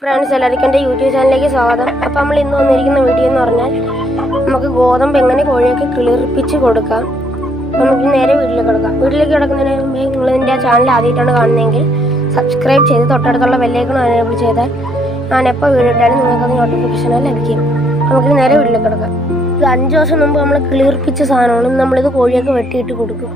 Friends, എല്ലാവർക്കും എൻ്റെ YouTube ചാനലിലേക്ക് സ്വാഗതം. അപ്പോൾ നമ്മൾ ഇന്ന് വന്നിരിക്കുന്ന വീഡിയോ എന്ന് പറഞ്ഞാൽ നമുക്ക് ഗോതമ്പ് എങ്ങനെ കോഴിയൊക്കെ കിളിർപ്പിച്ച് കൊടുക്കാം. നമുക്ക് നേരെ വീട്ടിലേക്ക് കിടക്കുന്നതിന് മുമ്പേ നിങ്ങൾ എൻ്റെ ആ ചാനൽ ആദ്യമായിട്ടാണ് കാണുന്നതെങ്കിൽ സബ്സ്ക്രൈബ് ചെയ്ത് തൊട്ടടുത്തുള്ള ബെല്ലൈക്കൺ എനേബിൾ ചെയ്താൽ ഞാൻ എപ്പോൾ വീഡിയോ ഇട്ടാലും നിങ്ങൾക്കത് നോട്ടിഫിക്കേഷനായി ലഭിക്കും. നമുക്ക് നേരെ വീട്ടിലേക്ക് കിടക്കാം. ഇത് 5 ദിവസം മുമ്പ് നമ്മൾ കിളിർപ്പിച്ച സാധനമാണ്. നമ്മളിത് കോഴിയൊക്കെ വെട്ടിയിട്ട് കൊടുക്കും.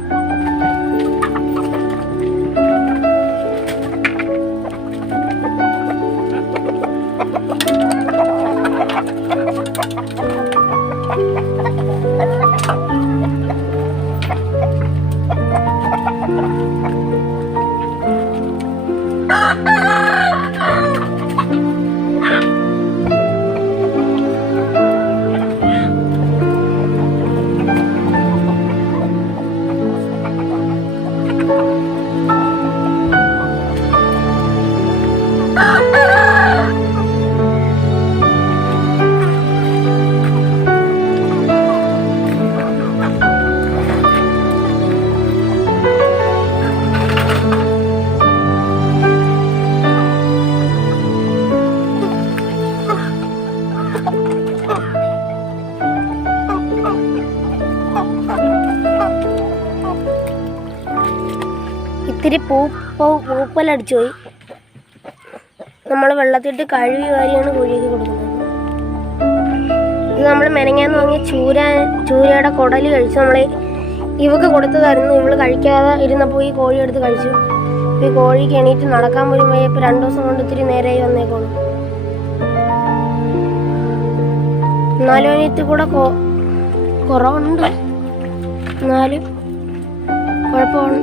ഇത്തിരി പൂപ്പലടിച്ചു പോയി. നമ്മൾ വെള്ളത്തിട്ട് കഴുകി വാരിയാണ് കോഴിക്ക് കൊടുക്കുന്നത്. ഇത് നമ്മൾ മെനങ്ങാന്ന് വാങ്ങിയ ചൂരയുടെ കുടൽ കഴിച്ചു. നമ്മൾ ഇവക്ക് കൊടുത്തതായിരുന്നു. ഇവള് കഴിക്കാതെ ഇരുന്നപ്പോൾ ഈ കോഴി എടുത്ത് കഴിച്ചു. ഈ കോഴിക്ക് എണീറ്റ് നടക്കാൻ പോലും വയ്യ. ഇപ്പോൾ 2 ദിവസം കൊണ്ട് ഇത്തിരി നേരെയായി വന്നേക്കോളും. എന്നാലും അതിനകത്ത് കൂടെ കുറവുണ്ട്. എന്നാലും കുഴപ്പമാണ്.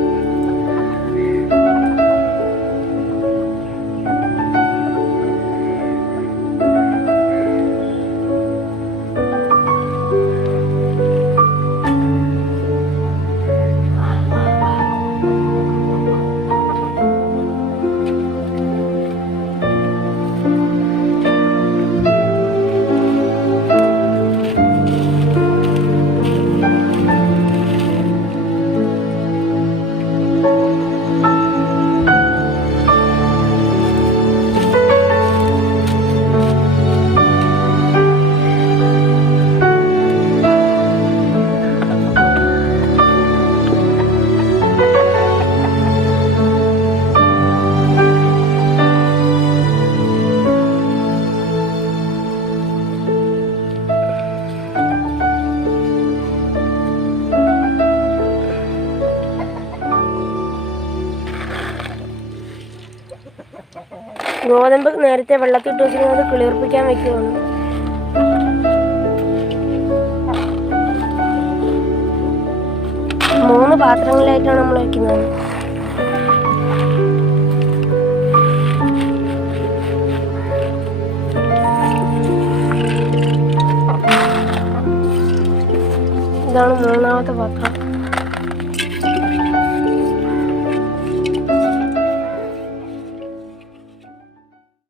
ഗോതമ്പ് നേരത്തെ വെള്ളത്തിട്ട് വെച്ചിരുന്നത് കിളിർപ്പിക്കാൻ വെക്കുകയാണ്. മൂന്ന് പാത്രങ്ങളിലായിട്ടാണ് നമ്മൾ വയ്ക്കുന്നത്. ഇതാണ് 3ാമത്തെ പാത്രം.